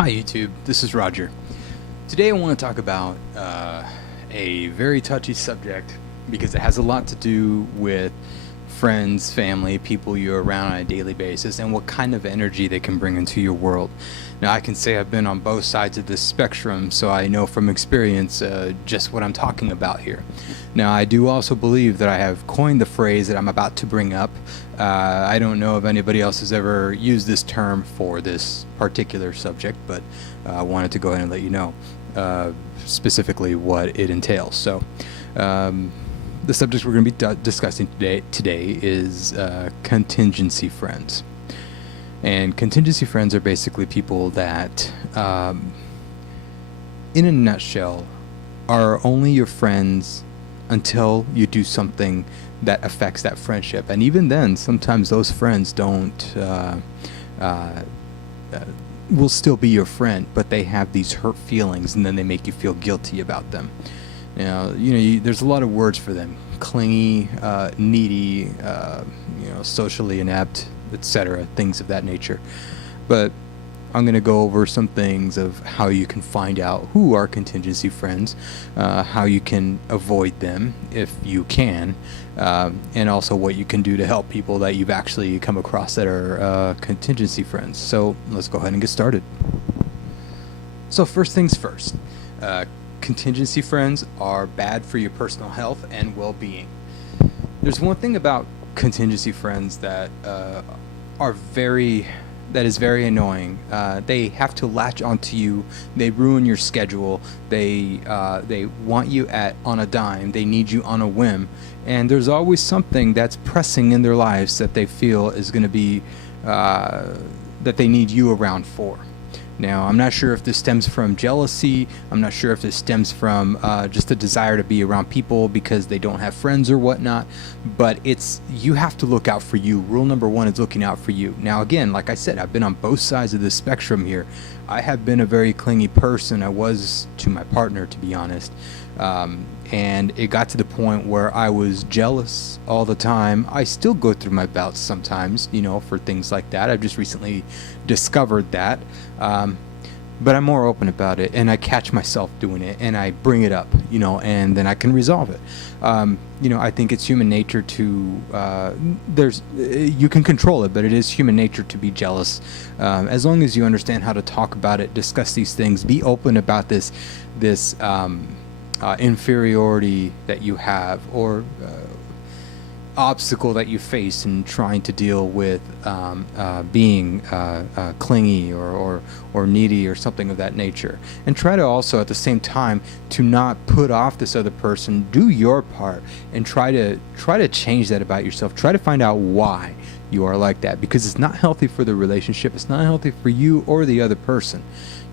Hi YouTube, this is Roger. Today I want to talk about a very touchy subject because it has a lot to do with friends, family, people you're around on a daily basis, and what kind of energy they can bring into your world. Now I can say I've been on both sides of this spectrum, so I know from experience just what I'm talking about here. Now I do also believe that I have coined the phrase that I'm about to bring up. I don't know if anybody else has ever used this term for this particular subject, but I wanted to go ahead and let you know specifically what it entails. So the subject we're going to be discussing today is contingency friends. And contingency friends are basically people that, in a nutshell, are only your friends until you do something that affects that friendship. And even then, sometimes those friends will still be your friend, but they have these hurt feelings, and then they make you feel guilty about them. There's a lot of words for them: clingy, needy, socially inept, etc., things of that nature. But I'm going to go over some things of how you can find out who are contingency friends, how you can avoid them if you can, and also what you can do to help people that you've actually come across that are contingency friends. So let's go ahead and get started. So first things first, contingency friends are bad for your personal health and well-being. There's one thing about contingency friends that is very annoying. They have to latch onto you. They ruin your schedule. They want you on a dime. They need you on a whim. And there's always something that's pressing in their lives that they feel is going to be that they need you around for. Now, I'm not sure if this stems from jealousy. I'm not sure if this stems from just a desire to be around people because they don't have friends or whatnot. But you have to look out for you. Rule number one is looking out for you. Now, again, like I said, I've been on both sides of the spectrum here. I have been a very clingy person. I was to my partner, to be honest. And it got to the point where I was jealous all the time. I still go through my bouts sometimes, for things like that. I've just recently discovered that. But I'm more open about it, and I catch myself doing it, and I bring it up, and then I can resolve it. I think it's human nature to, you can control it, but it is human nature to be jealous. As long as you understand how to talk about it, discuss these things, be open about this inferiority that you have, or obstacle that you face in trying to deal with being clingy or needy or something of that nature. And try to also at the same time to not put off this other person. Do your part and try to change that about yourself. Try to find out why you are like that, because it's not healthy for the relationship. It's not healthy for you or the other person.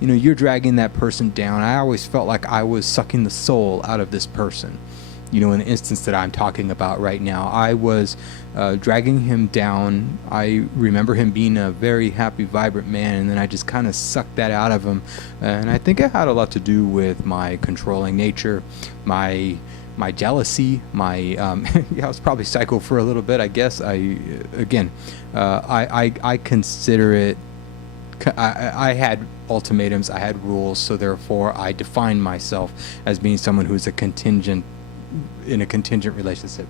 You're dragging that person down. I always felt like I was sucking the soul out of this person. In the instance that I'm talking about right now, I was dragging him down. I remember him being a very happy, vibrant man, and then I just kind of sucked that out of him. And I think it had a lot to do with my controlling nature, my jealousy, I was probably psycho for a little bit, I guess. I consider it. I had ultimatums, I had rules, so therefore I defined myself as being someone who's in a contingent relationship.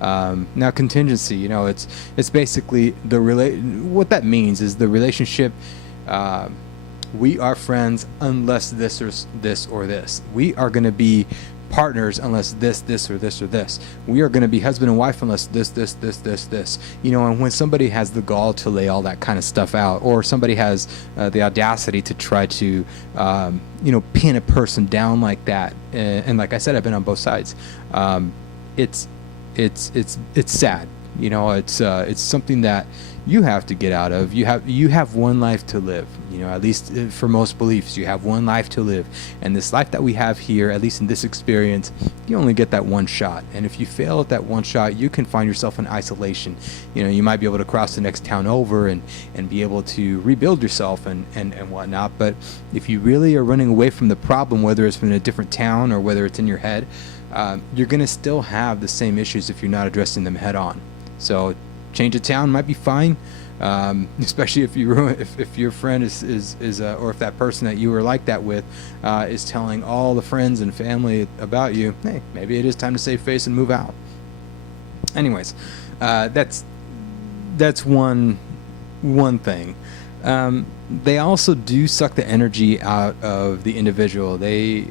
Now, contingency, it's basically what that means is the relationship. We are friends unless this or this. We are going to be partners unless this or this or this. We are going to be husband and wife unless this. And when somebody has the gall to lay all that kind of stuff out, or somebody has the audacity to try to pin a person down like that, and like I said, I've been on both sides. It's sad. It's something that you have to get out of. You have one life to live. At least for most beliefs, you have one life to live. And this life that we have here, at least in this experience, you only get that one shot. And if you fail at that one shot, you can find yourself in isolation. You might be able to cross the next town over and be able to rebuild yourself and whatnot. But if you really are running away from the problem, whether it's from a different town or whether it's in your head, you're going to still have the same issues if you're not addressing them head on. So change of town might be fine, Especially if your friend is or if that person that you were like that with is telling all the friends and family about you, hey, maybe it is time to save face and move out. Anyways, that's one thing. They also do suck the energy out of the individual. They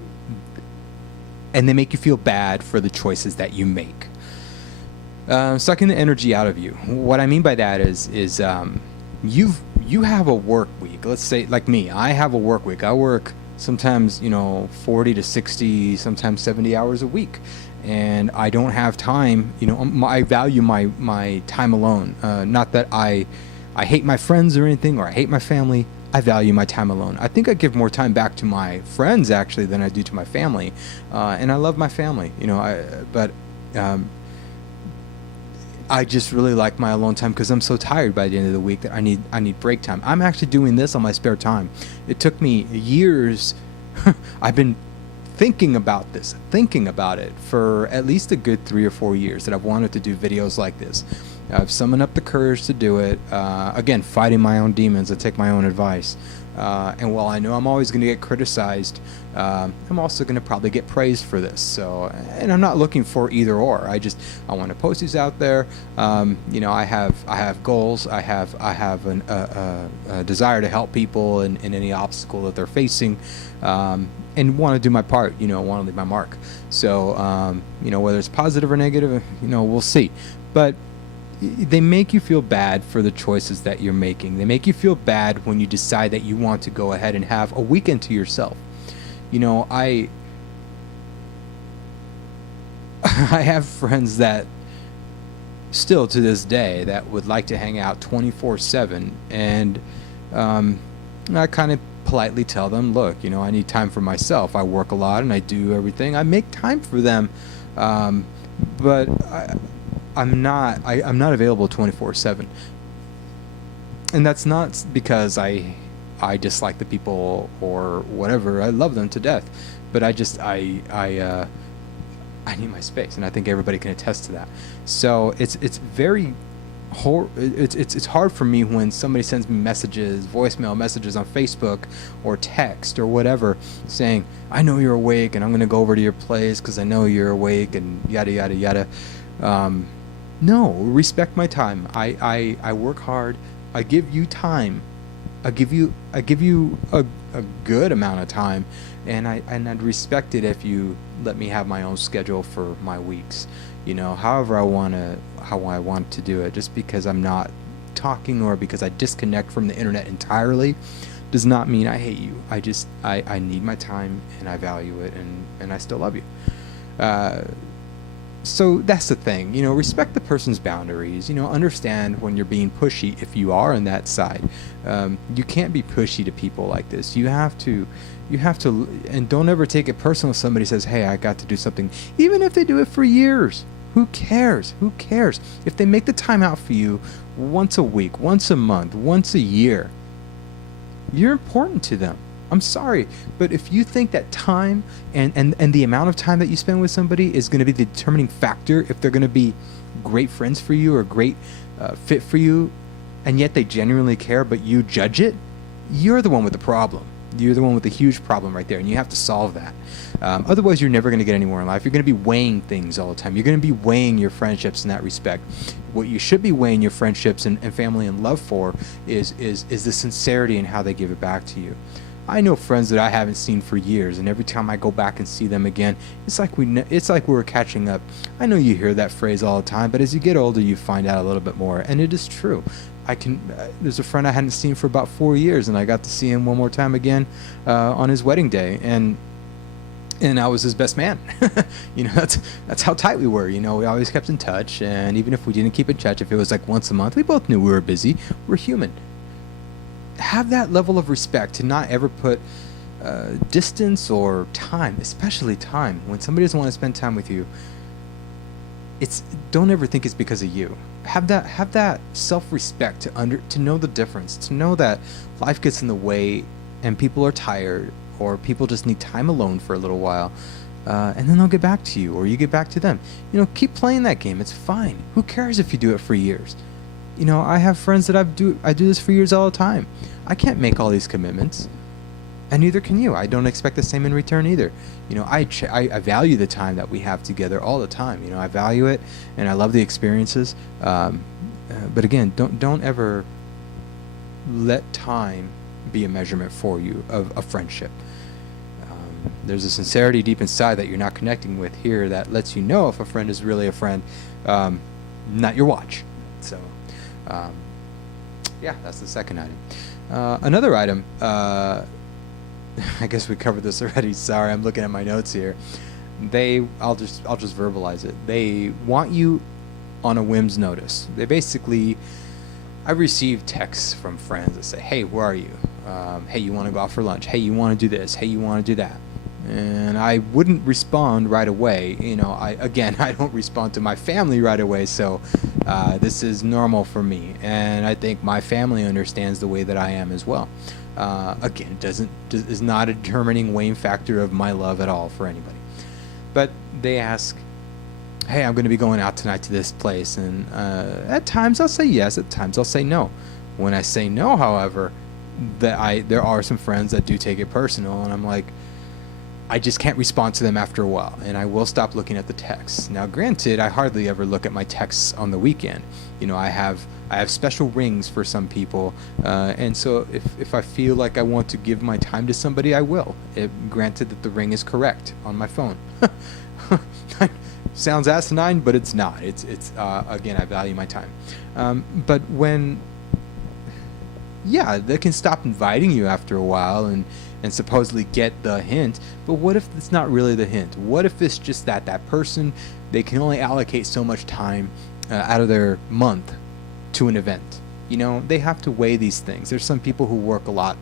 make you feel bad for the choices that you make. Sucking the energy out of you. What I mean by that is you have a work week. Let's say, like me, I have a work week. I work sometimes 40 to 60, sometimes 70 hours a week, and I don't have time. I value my time alone. Not that I hate my friends or anything, or I hate my family. I value my time alone. I think I give more time back to my friends actually than I do to my family, and I love my family. I just really like my alone time because I'm so tired by the end of the week that I need break time. I'm actually doing this on my spare time. It took me years. I've been thinking about it for at least a good 3 or 4 years that I've wanted to do videos like this. I've summoned up the courage to do it. Again, fighting my own demons and take my own advice. And while I know I'm always going to get criticized, I'm also going to probably get praised for this. So, and I'm not looking for either or. I want to post these out there. I have goals. I have a desire to help people in any obstacle that they're facing, and want to do my part. Want to leave my mark. So, whether it's positive or negative, we'll see. But they make you feel bad for the choices that you're making. They make you feel bad when you decide that you want to go ahead and have a weekend to yourself. I have friends that still to this day that would like to hang out 24/7, and I kind of politely tell them, look, I need time for myself. I work a lot and I do everything. I make time for them, but I'm not available 24/7, and that's not because I dislike the people or whatever. I love them to death, but I need my space, and I think everybody can attest to that. So it's hard for me when somebody sends me voicemail messages on Facebook or text or whatever, saying, I know you're awake and I'm going to go over to your place because I know you're awake and yada yada yada. No, respect my time. I work hard. I give you time. I give you a good amount of time, and I'd respect it if you let me have my own schedule for my weeks. However I want to do it. Just because I'm not talking or because I disconnect from the internet entirely does not mean I hate you. I need my time and I value it, and I still love you. So that's the thing, respect the person's boundaries, understand when you're being pushy if you are on that side. You can't be pushy to people like this. You have to, and don't ever take it personal if somebody says, hey, I got to do something, even if they do it for years. Who cares? If they make the time out for you once a week, once a month, once a year, you're important to them. I'm sorry, but if you think that time and the amount of time that you spend with somebody is going to be the determining factor if they're going to be great friends for you or great fit for you, and yet they genuinely care, but you judge it, you're the one with the problem. You're the one with the huge problem right there, and you have to solve that. Otherwise, you're never going to get anywhere in life. You're going to be weighing things all the time. You're going to be weighing your friendships in that respect. What you should be weighing your friendships and family and love for is the sincerity and how they give it back to you. I know friends that I haven't seen for years, and every time I go back and see them again, it's like we were catching up. I know you hear that phrase all the time, but as you get older, you find out a little bit more, and it is true. There's a friend I hadn't seen for about 4 years, and I got to see him one more time again on his wedding day, and I was his best man. That's how tight we were. We always kept in touch, and even if we didn't keep in touch, if it was like once a month, we both knew we were busy. We're human. Have that level of respect to not ever put distance or time, especially time, when somebody doesn't want to spend time with you. Don't ever think it's because of you. Have that self-respect to know the difference, to know that life gets in the way and people are tired or people just need time alone for a little while, and then they'll get back to you or you get back to them. Keep playing that game. It's fine. Who cares if you do it for years? I have friends that I do this for years all the time. I can't make all these commitments, and neither can you. I don't expect the same in return either. I value the time that we have together all the time. I value it, and I love the experiences. But again, don't ever let time be a measurement for you of a friendship. There's a sincerity deep inside that you're not connecting with here that lets you know if a friend is really a friend, not your watch. So, yeah, that's the second item. Another item, I guess we covered this already. Sorry, I'm looking at my notes here. I'll just verbalize it. They want you on a whim's notice. I've received texts from friends that say, "Hey, where are you? Hey, you want to go out for lunch? Hey, you want to do this? Hey, you want to do that?" And I wouldn't respond right away. I don't respond to my family right away, so this is normal for me, and I think my family understands the way that I am as well. Again, is not a determining weighing factor of my love at all for anybody. But they ask, "Hey, I'm going to be going out tonight to this place," and at times I'll say yes, at times I'll say no. When I say no, however, there are some friends that do take it personal, and I'm like, I just can't respond to them after a while, and I will stop looking at the texts. Now, granted, I hardly ever look at my texts on the weekend. I have special rings for some people, and so if I feel like I want to give my time to somebody, I will. Granted that the ring is correct on my phone. Sounds asinine, but it's not. It's again, I value my time. But when, yeah, they can stop inviting you after a while and supposedly get the hint, but what if it's not really the hint? What if it's just that person, they can only allocate so much time out of their month to an event? They have to weigh these things. There's some people who work a lot.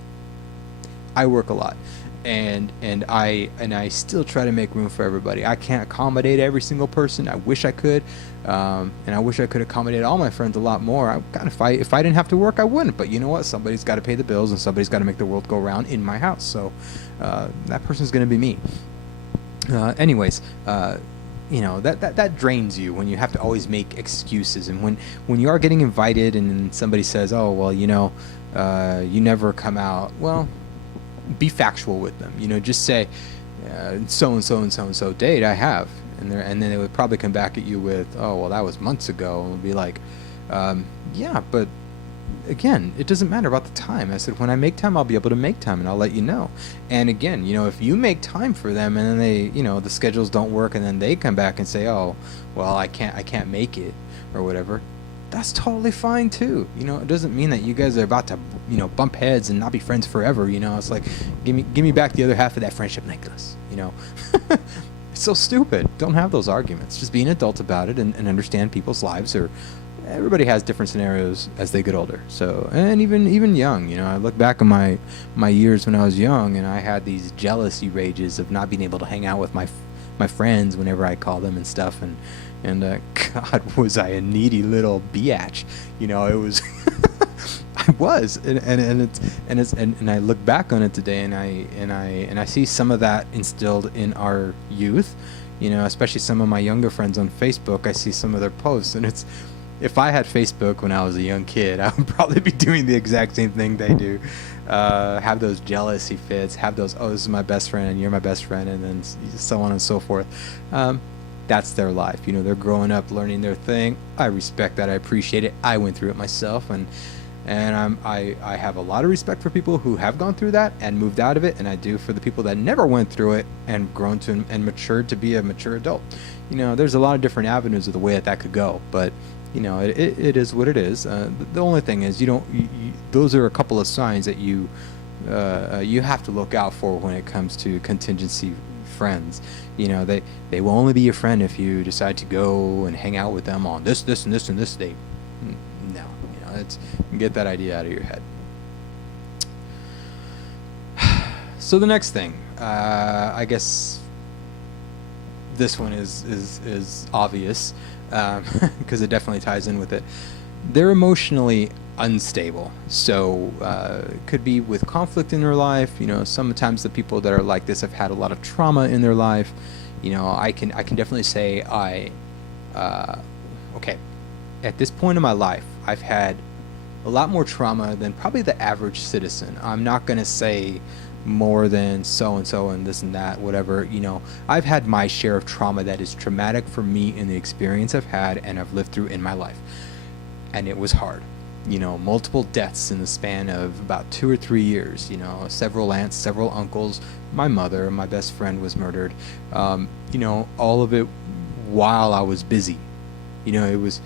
I work a lot, and I still try to make room for everybody. I can't accommodate every single person. I wish I could, and I wish I could accommodate all my friends a lot more. If I didn't have to work, I wouldn't. But you know what? Somebody's got to pay the bills, and somebody's got to make the world go round in my house. So that person's going to be me. Anyways, that drains you when you have to always make excuses, and when you are getting invited and somebody says, "Oh, well, you never come out." Well, be factual with them. Just say, so and so and so and so date I have, and then they would probably come back at you with, "Oh, well, that was months ago," and be like, "Yeah, but again, it doesn't matter about the time." I said, when I make time, I'll be able to make time, and I'll let you know. And again, if you make time for them, and then they, the schedules don't work, and then they come back and say, "Oh, well, I can't make it," or whatever. That's totally fine too. It doesn't mean that you guys are about to, bump heads and not be friends forever. It's like, give me back the other half of that friendship necklace. It's so stupid. Don't have those arguments. Just be an adult about it and understand people's lives. Or everybody has different scenarios as they get older. So, and even young. I look back on my years when I was young, and I had these jealousy rages of not being able to hang out with my friends whenever I call them and stuff, and God, was I a needy little biatch. It was I was, and I look back on it today, and I see some of that instilled in our youth, especially some of my younger friends on Facebook. I see some of their posts, and if I had Facebook when I was a young kid, I would probably be doing the exact same thing they do. Have those jealousy fits, have those, "Oh, this is my best friend and you're my best friend," and then so on and so forth. That's their life. They're growing up, learning their thing. I respect that. I appreciate it. I went through it myself, and I have a lot of respect for people who have gone through that and moved out of it, and I do for the people that never went through it and grown to and matured to be a mature adult. There's a lot of different avenues of the way that could go, but it is what it is. The only thing is, those are a couple of signs that you have to look out for when it comes to contingency friends. They will only be your friend if you decide to go and hang out with them on this and this and this date. No, get that idea out of your head. So the next thing, I guess this one is obvious, because it definitely ties in with it. They're emotionally unstable. So it could be with conflict in their life. Sometimes the people that are like this have had a lot of trauma in their life. I can definitely say okay, at this point in my life, I've had a lot more trauma than probably the average citizen. I'm not going to say more than so and so and this and that, whatever. I've had my share of trauma that is traumatic for me in the experience I've had and I've lived through in my life. And it was hard. Multiple deaths in the span of about 2 or 3 years, several aunts, several uncles, my mother, my best friend was murdered. All of it while I was busy. It was,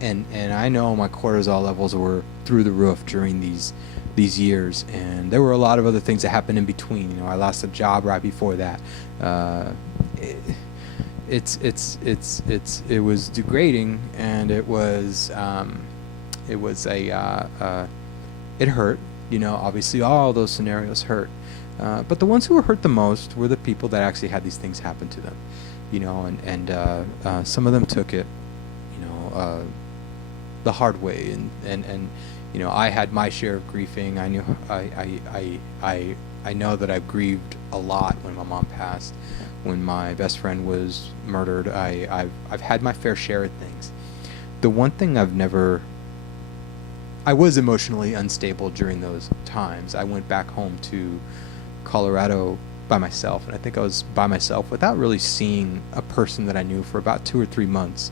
and I know my cortisol levels were through the roof during these years, and there were a lot of other things that happened in between. I lost a job right before that. It was degrading, and it hurt. Obviously all those scenarios hurt, but the ones who were hurt the most were the people that actually had these things happen to them. And some of them took it, the hard way, and I had my share of grieving. I knew I know that I've grieved a lot when my mom passed, when my best friend was murdered. I've had my fair share of things. The one thing I was emotionally unstable during those times. I went back home to Colorado by myself, and I think I was by myself without really seeing a person that I knew for about 2 or 3 months.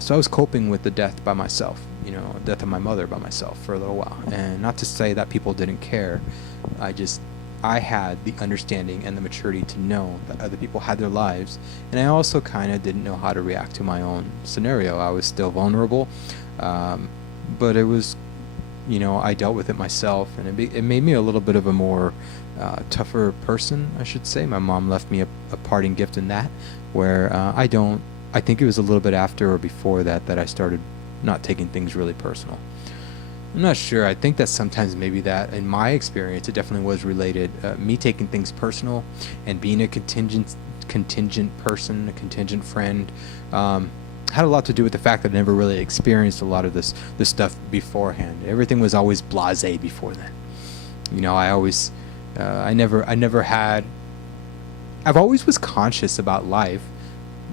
So I was coping with the death by myself, death of my mother by myself for a little while. And not to say that people didn't care. I had the understanding and the maturity to know that other people had their lives, and I also kind of didn't know how to react to my own scenario. I was still vulnerable, but it was, I dealt with it myself, and it made me a little bit of a more tougher person, I should say. My mom left me a parting gift in that, where I think it was a little bit after or before that I started not taking things really personal. I'm not sure. I think that sometimes maybe that, in my experience, it definitely was related. Me taking things personal and being a contingent person, a contingent friend, had a lot to do with the fact that I never really experienced a lot of this stuff beforehand. Everything was always blasé before then. I've always was conscious about life,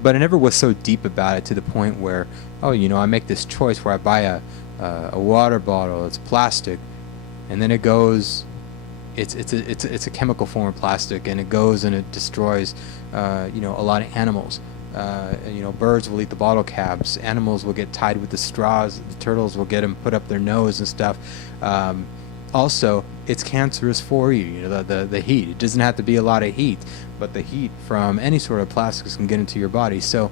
but I never was so deep about it to the point where, I make this choice where I buy a water bottle. It's plastic, and then it goes. It's a chemical form of plastic, and it goes and it destroys, a lot of animals. Birds will eat the bottle caps. Animals will get tied with the straws. The turtles will get them put up their nose and stuff. Also, it's cancerous for you. The heat. It doesn't have to be a lot of heat, but the heat from any sort of plastics can get into your body. So,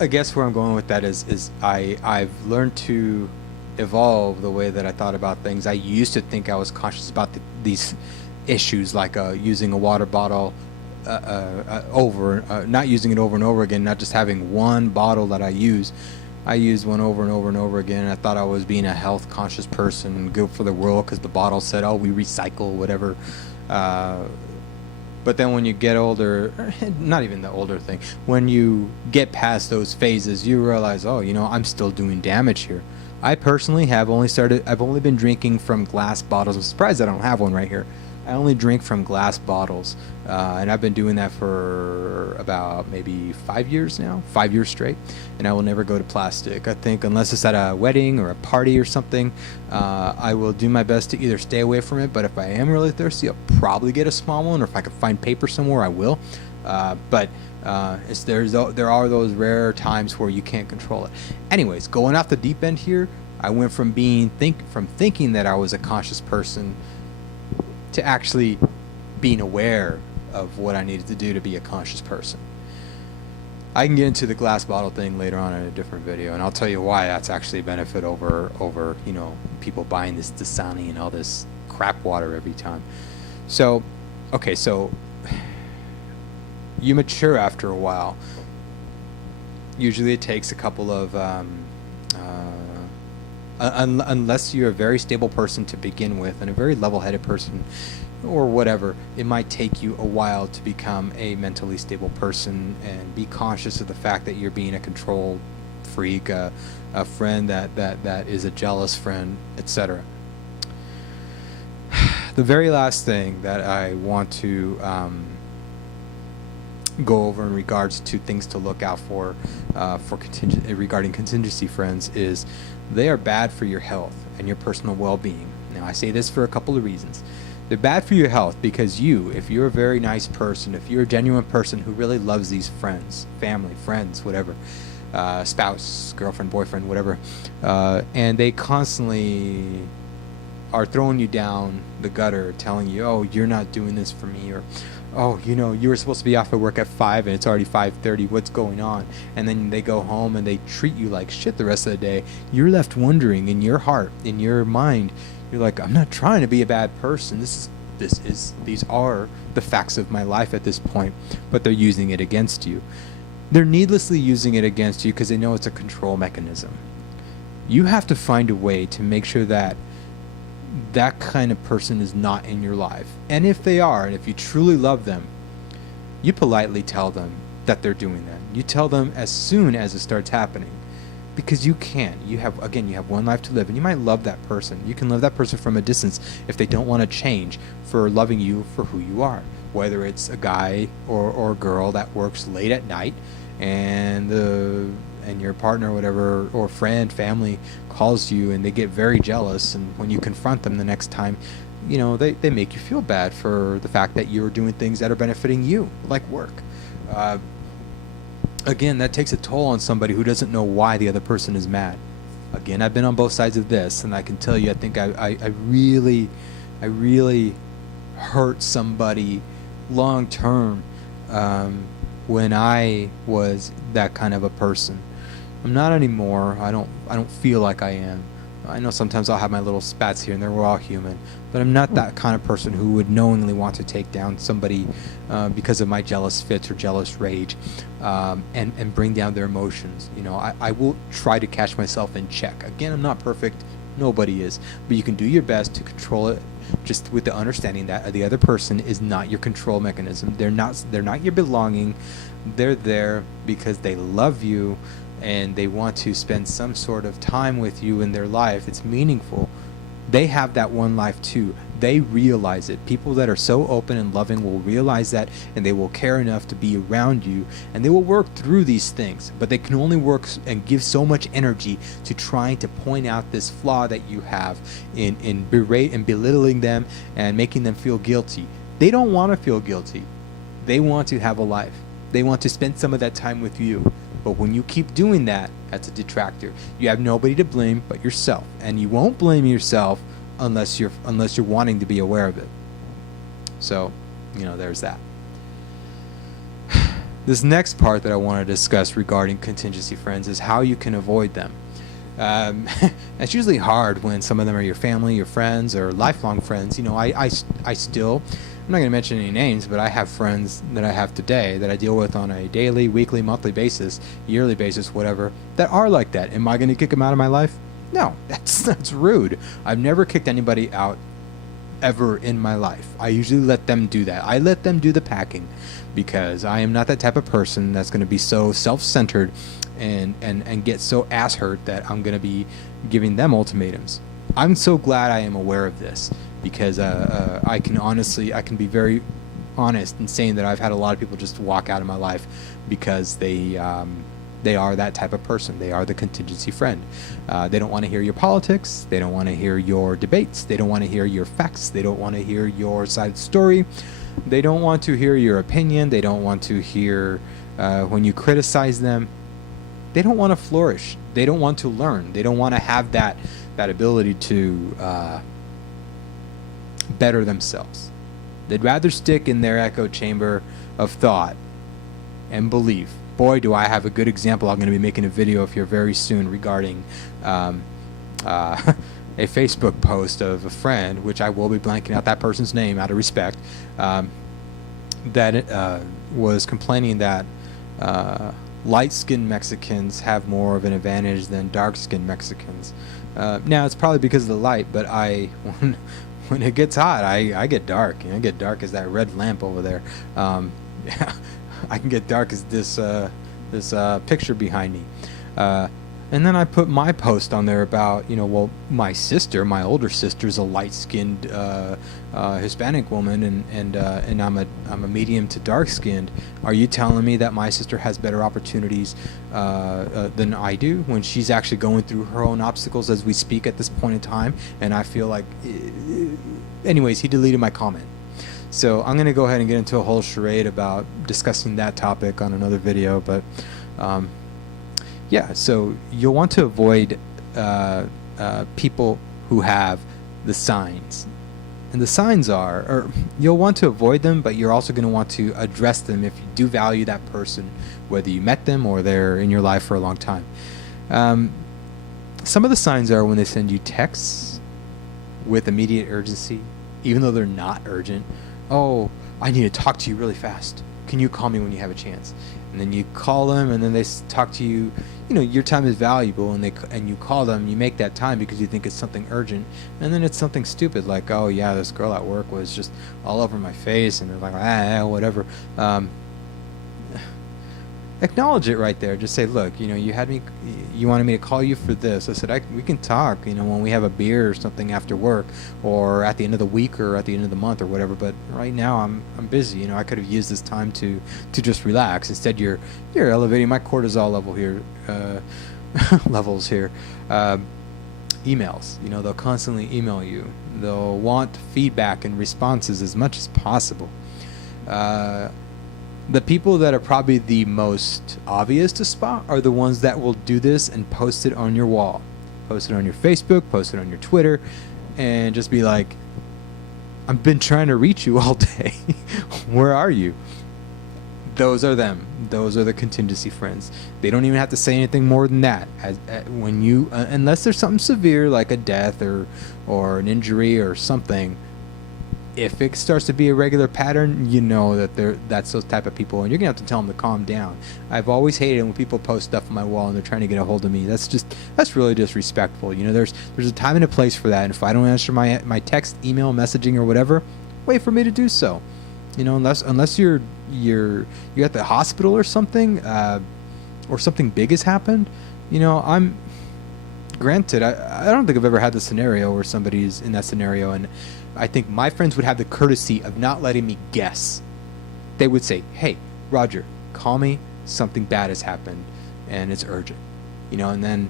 I guess where I'm going with that is I've learned to evolve the way that I thought about things. I used to think I was conscious about these issues, like using a water bottle not using it over and over again, not just having one bottle that I use. I used one over and over and over again, and I thought I was being a health conscious person and good for the world because the bottle said, we recycle, whatever. But then when you get older, not even the older thing, when you get past those phases, you realize, I'm still doing damage here. I personally I've only been drinking from glass bottles. I'm surprised I don't have one right here. I only drink from glass bottles, and I've been doing that for about maybe 5 years now, 5 years straight, and I will never go to plastic. I think unless it's at a wedding or a party or something, I will do my best to either stay away from it, but if I am really thirsty, I'll probably get a small one, or if I can find paper somewhere, I will. But there are those rare times where you can't control it. Anyways, going off the deep end here, I went from thinking that I was a conscious person to actually being aware of what I needed to do to be a conscious person. I can get into the glass bottle thing later on in a different video, and I'll tell you why that's actually a benefit over people buying this Dasani and all this crap water every time. So you mature after a while. Usually it takes a couple of unless you're a very stable person to begin with and a very level-headed person or whatever, it might take you a while to become a mentally stable person and be conscious of the fact that you're being a control freak, a friend that is a jealous friend, etc. The very last thing that I want to go over in regards to things to look out for regarding contingency friends is they are bad for your health and your personal well-being. Now, I say this for a couple of reasons. They're bad for your health because if you're a very nice person, if you're a genuine person who really loves these friends, family, friends, whatever, spouse, girlfriend, boyfriend, whatever, and they constantly are throwing you down the gutter, telling you, oh, you're not doing this for me, or, oh, you were supposed to be off at work at 5 and it's already 5:30, what's going on? And then they go home and they treat you like shit the rest of the day. You're left wondering in your heart, in your mind, you're like, I'm not trying to be a bad person. These are the facts of my life at this point, but they're using it against you. They're needlessly using it against you because they know it's a control mechanism. You have to find a way to make sure that that kind of person is not in your life. And if they are, and if you truly love them, you politely tell them that they're doing that. You tell them as soon as it starts happening. Because you can. You have one life to live, and you might love that person. You can love that person from a distance if they don't want to change for loving you for who you are. Whether it's a guy or a girl that works late at night, and your partner, or whatever, or friend, family calls you, and they get very jealous, and when you confront them the next time, they make you feel bad for the fact that you're doing things that are benefiting you, like work. Again, that takes a toll on somebody who doesn't know why the other person is mad. Again, I've been on both sides of this, and I can tell you, I think I really hurt somebody long term when I was that kind of a person. I'm not anymore. I don't feel like I am. I know sometimes I'll have my little spats here and there. We're all human, but I'm not that kind of person who would knowingly want to take down somebody because of my jealous fits or jealous rage, and bring down their emotions. I will try to catch myself in check. Again, I'm not perfect. Nobody is, but you can do your best to control it, just with the understanding that the other person is not your control mechanism. They're not your belonging. They're there because they love you, and they want to spend some sort of time with you in their life. It's meaningful. They have that one life too. They realize it. People that are so open and loving will realize that, and they will care enough to be around you, and they will work through these things. But they can only work and give so much energy to trying to point out this flaw that you have in berate and belittling them and making them feel guilty. They don't want to feel guilty. They want to have a life. They want to spend some of that time with you. But when you keep doing that, that's a detractor. You have nobody to blame but yourself, and you won't blame yourself unless you're wanting to be aware of it. So, there's that. This next part that I want to discuss regarding contingency friends is how you can avoid them. It's usually hard when some of them are your family, your friends, or lifelong friends. I still, I'm not going to mention any names, but I have friends that I have today that I deal with on a daily, weekly, monthly basis, yearly basis, whatever, that are like that. Am I going to kick them out of my life? No, that's rude. I've never kicked anybody out ever in my life. I usually let them do that. I let them do the packing because I am not that type of person that's going to be so self-centered and get so ass hurt that I'm going to be giving them ultimatums. I'm so glad I am aware of this because I can be very honest in saying that I've had a lot of people just walk out of my life because they are that type of person. They are the contingency friend. They don't want to hear your politics. They don't want to hear your debates. They don't want to hear your facts. They don't want to hear your side of the story. They don't want to hear your opinion. They don't want to hear when you criticize them. They don't want to flourish. They don't want to learn. They don't want to have that ability to better themselves. They'd rather stick in their echo chamber of thought and belief. Boy, do I have a good example. I'm going to be making a video of here very soon regarding a Facebook post of a friend, which I will be blanking out that person's name out of respect, that was complaining that light-skinned Mexicans have more of an advantage than dark-skinned Mexicans. Now, it's probably because of the light, but when it gets hot, I get dark. I get dark as that red lamp over there. I can get dark as this picture behind me. And then I put my post on there about, well, my sister, my older sister, is a light-skinned Hispanic woman, and I'm a medium to dark-skinned. Are you telling me that my sister has better opportunities than I do when she's actually going through her own obstacles as we speak at this point in time? And I feel like, anyways, he deleted my comment. So I'm gonna go ahead and get into a whole charade about discussing that topic on another video, but. Yeah, so you'll want to avoid people who have the signs. And the signs are, or you'll want to avoid them, but you're also going to want to address them if you do value that person, whether you met them or they're in your life for a long time. Some of the signs are when they send you texts with immediate urgency, even though they're not urgent. Oh, I need to talk to you really fast. Can you call me when you have a chance? And then you call them, and then they talk to you. Your time is valuable, and you call them. You make that time because you think it's something urgent, and then it's something stupid like, oh yeah, this girl at work was just all over my face, and they're like, whatever. Acknowledge it right there. Just say, look, you wanted me to call you for this. I said, we can talk, when we have a beer or something after work, or at the end of the week, or at the end of the month, or whatever. But right now, I'm busy. I could have used this time to just relax. Instead, you're elevating my cortisol level here, levels here. Emails. They'll constantly email you. They'll want feedback and responses as much as possible. The people that are probably the most obvious to spot are the ones that will do this and post it on your wall. Post it on your Facebook, post it on your Twitter, and just be like, I've been trying to reach you all day. Where are you? Those are them. Those are the contingency friends. They don't even have to say anything more than that. When you, unless there's something severe like a death or an injury or something, if it starts to be a regular pattern, that's those type of people, and you're gonna have to tell them to calm down. I've always hated when people post stuff on my wall and they're trying to get a hold of me. That's really disrespectful. There's a time and a place for that, and if I don't answer my text, email, messaging, or whatever, wait for me to do so. Unless you're at the hospital or something, or something big has happened. I'm granted. I don't think I've ever had the scenario where somebody's in that scenario, and I think my friends would have the courtesy of not letting me guess. They would say, hey, Roger, call me. Something bad has happened, and it's urgent. And then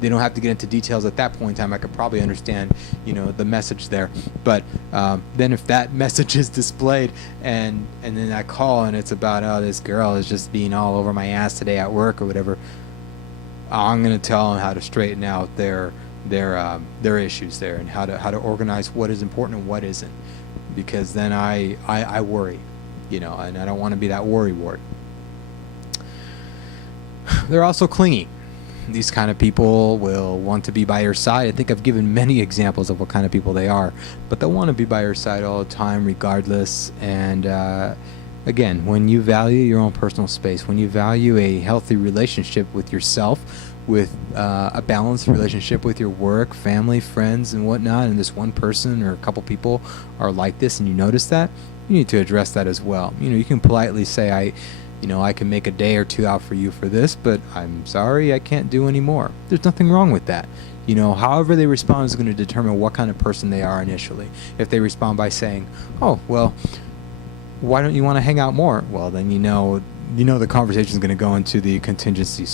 they don't have to get into details at that point in time. I could probably understand, the message there. But then if that message is displayed and then I call and it's about, oh, this girl is just being all over my ass today at work or whatever, I'm going to tell them how to straighten out their issues there, and how to organize what is important and what isn't, because then I worry, and I don't want to be that worry wart. They're also clingy. These kind of people will want to be by your side. I think I've given many examples of what kind of people they are, but they'll want to be by your side all the time regardless. And again, when you value your own personal space, when you value a healthy relationship with yourself, with a balanced relationship with your work, family, friends, and whatnot, and this one person or a couple people are like this, and you notice that, you need to address that as well. You can politely say, I can make a day or two out for you for this, but I'm sorry, I can't do any more. There's nothing wrong with that. However they respond is going to determine what kind of person they are initially. If they respond by saying, oh, well, why don't you want to hang out more? Well, then the conversation is going to go into the contingency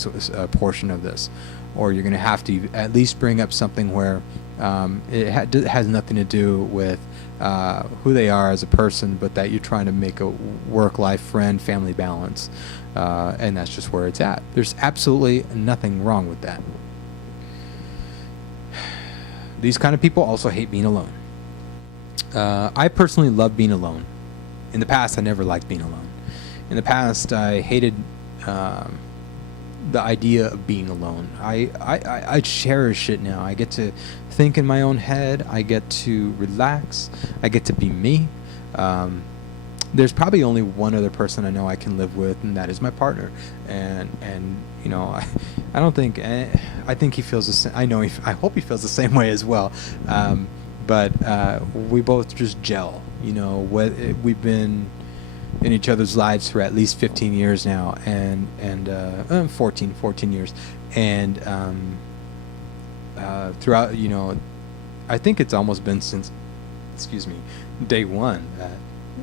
portion of this, or you're going to have to at least bring up something where it has nothing to do with who they are as a person, but that you're trying to make a work-life, friend, family balance, and that's just where it's at. There's absolutely nothing wrong with that. These kind of people also hate being alone. I personally love being alone. In the past, I never liked being alone. In the past, I hated the idea of being alone. I cherish it now. I get to think in my own head. I get to relax. I get to be me. There's probably only one other person I know I can live with, and that is my partner. And I don't think I think he feels the same. I hope he feels the same way as well. But we both just gel. We've been in each other's lives for at least 15 years now, and 14 years, and throughout, I think it's almost been since, excuse me, day one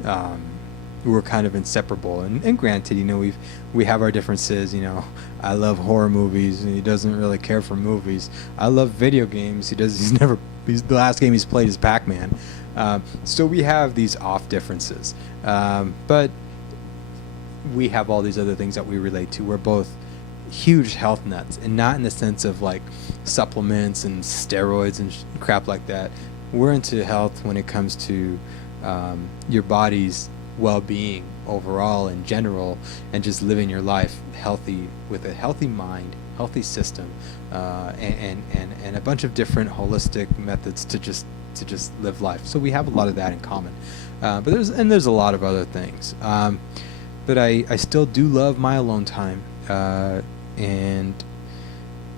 that we're kind of inseparable. And granted, we have our differences. I love horror movies, and he doesn't really care for movies. I love video games. The last game he's played is Pac-Man. So we have these off differences, but we have all these other things that we relate to. We're both huge health nuts, and not in the sense of like supplements and steroids and crap like that. We're into health when it comes to your body's well-being overall in general, and just living your life healthy with a healthy mind, healthy system, and a bunch of different holistic methods to just live life. So we have a lot of that in common, but there's a lot of other things. But I still do love my alone time, and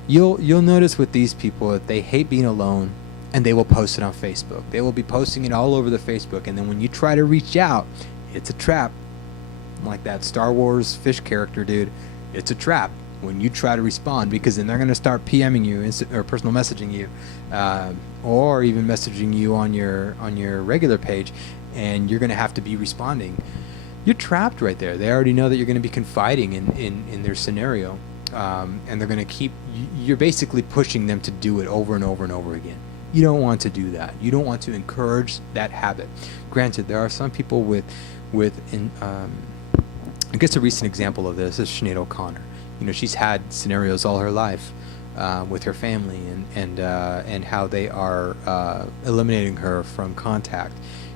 you'll notice with these people that they hate being alone, and they will post it on Facebook. They will be posting it all over the Facebook, and then when you try to reach out, it's a trap. Like that Star Wars fish character, dude. It's a trap when you try to respond, because then they're going to start PMing you or personal messaging you, or even messaging you on your regular page, and you're going to have to be responding. You're trapped right there. They already know that you're going to be confiding in their scenario, and they're going to keep. You're basically pushing them to do it over and over and over again. You don't want to do that. You don't want to encourage that habit. Granted, there are some people I guess a recent example of this is Sinead O'Connor. She's had scenarios all her life with her family, and how they are eliminating her from contact.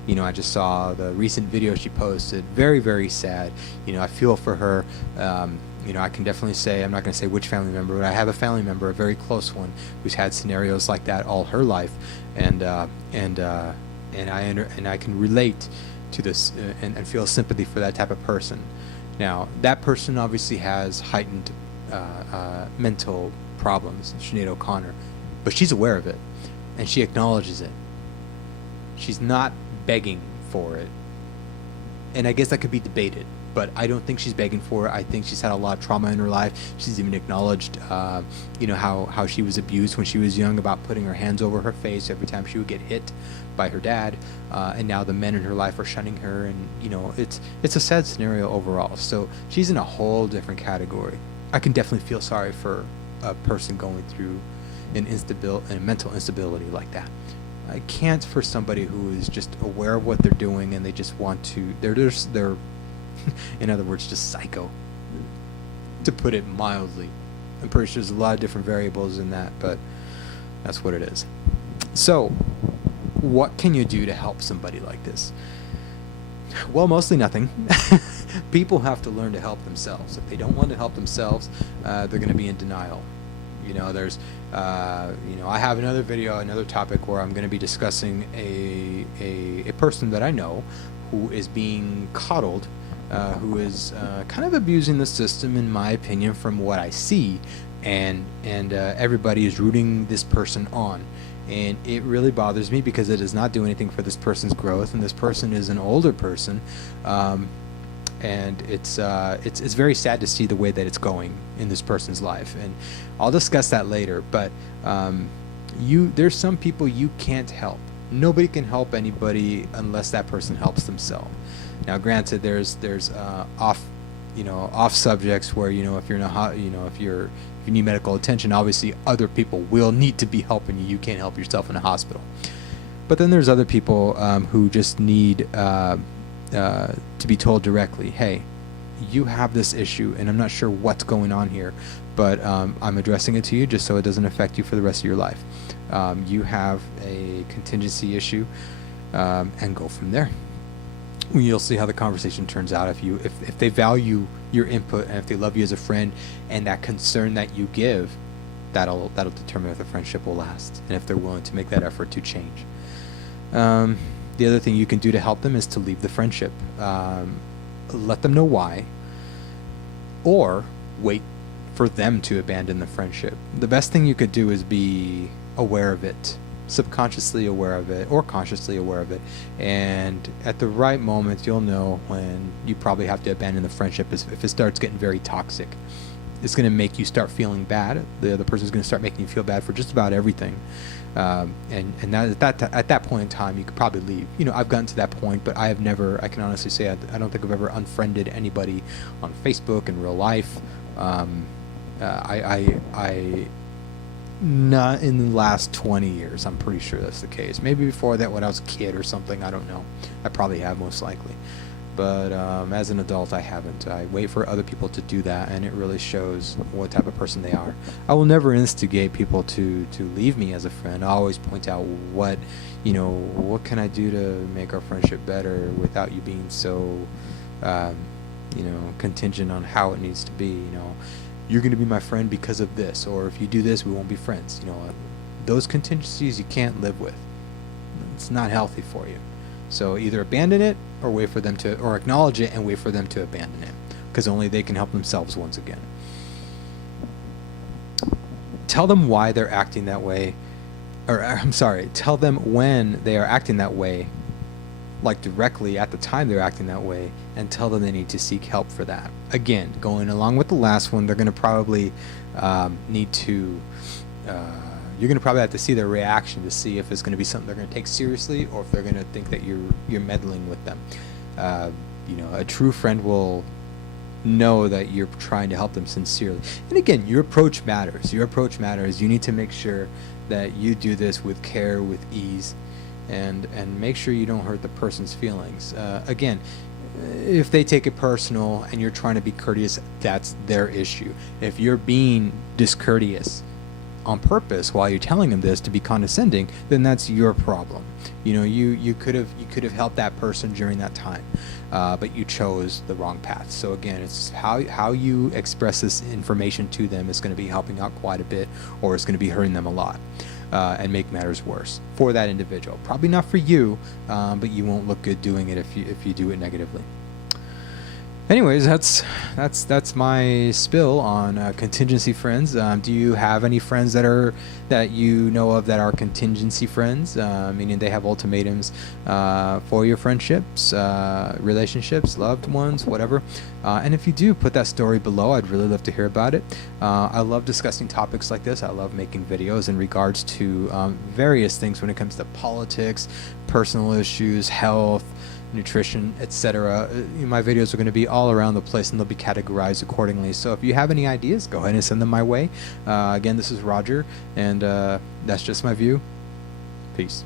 I just saw the recent video she posted. Very, very sad. I feel for her. I can definitely say, I'm not going to say which family member, but I have a family member, a very close one, who's had scenarios like that all her life, and I can relate to this and feel sympathy for that type of person. Now, that person obviously has heightened mental problems, Sinead O'Connor, but she's aware of it, and she acknowledges it. She's not begging for it, and I guess that could be debated, but I don't think she's begging for it. I think she's had a lot of trauma in her life. She's even acknowledged, how she was abused when she was young, about putting her hands over her face every time she would get hit by her dad, and now the men in her life are shunning her, and it's a sad scenario overall. So she's in a whole different category. I can definitely feel sorry for a person going through a mental instability like that. I can't for somebody who is just aware of what they're doing, and they just want to. They're in other words, just psycho, to put it mildly. I'm pretty sure there's a lot of different variables in that, but that's what it is. So, what can you do to help somebody like this? Well, mostly nothing. People have to learn to help themselves. If they don't want to help themselves, they're going to be in denial. I have another video, another topic where I'm going to be discussing a person that I know who is being coddled, who is kind of abusing the system, in my opinion, from what I see, and everybody is rooting this person on. And it really bothers me, because it does not do anything for this person's growth, and this person is an older person, and it's very sad to see the way that it's going in this person's life, and I'll discuss that later. But there's some people you can't help. Nobody can help anybody unless that person helps themselves. Now, granted, there's off subjects where if you're in if you need medical attention, obviously other people will need to be helping you. You can't help yourself in a hospital. But then there's other people who just need to be told directly, hey, you have this issue, and I'm not sure what's going on here, but I'm addressing it to you just so it doesn't affect you for the rest of your life. You have a contingency issue, and go from there. You'll see how the conversation turns out. If they value your input, and if they love you as a friend, and that concern that you give, that'll determine if the friendship will last, and if they're willing to make that effort to change. The other thing you can do to help them is to leave the friendship. Let them know why, or wait for them to abandon the friendship. The best thing you could do is be aware of it subconsciously aware of it or consciously aware of it, and at the right moment you'll know when you probably have to abandon the friendship if it starts getting very toxic. It's going to make you start feeling bad. The other person's going to start making you feel bad for just about everything, and at that point in time you could probably leave. I've gotten to that point, but I can honestly say I don't think I've ever unfriended anybody on Facebook in real life. I Not in the last 20 years. I'm pretty sure that's the case. Maybe before that when I was a kid or something. I don't know. I probably have, most likely. But as an adult, I haven't. I wait for other people to do that, and it really shows what type of person they are. I will never instigate people to leave me as a friend. I always point out what can I do to make our friendship better without you being so, contingent on how it needs to be. You're going to be my friend because of this, or if you do this, we won't be friends. Those contingencies you can't live with. It's not healthy for you. So either abandon it or wait for them to, or acknowledge it and wait for them to abandon it, because only they can help themselves once again. Tell them why they're acting that way, tell them when they are acting that way, like directly at the time they're acting that way, and tell them they need to seek help for that. Again, going along with the last one, they're going to probably need to, you're going to probably have to see their reaction to see if it's going to be something they're going to take seriously, or if they're going to think that you're meddling with them. A true friend will know that you're trying to help them sincerely. And again, your approach matters. You need to make sure that you do this with care, with ease, and make sure you don't hurt the person's feelings. Again, if they take it personal and you're trying to be courteous, that's their issue. If you're being discourteous on purpose while you're telling them this to be condescending, then that's your problem. You could have helped that person during that time, but you chose the wrong path. So again, it's how you express this information to them is going to be helping out quite a bit, or it's going to be hurting them a lot. And make matters worse for that individual. Probably not for you, but you won't look good doing it if you do it negatively. Anyways, that's my spill on contingency friends. Do you have any friends that you know of that are contingency friends, meaning they have ultimatums for your friendships, relationships, loved ones, whatever? And if you do, put that story below. I'd really love to hear about it. I love discussing topics like this. I love making videos in regards to various things when it comes to politics, personal issues, health, nutrition, etc. My videos are going to be all around the place, and they'll be categorized accordingly. So if you have any ideas, go ahead and send them my way. Again, this is Roger, and that's just my view. Peace.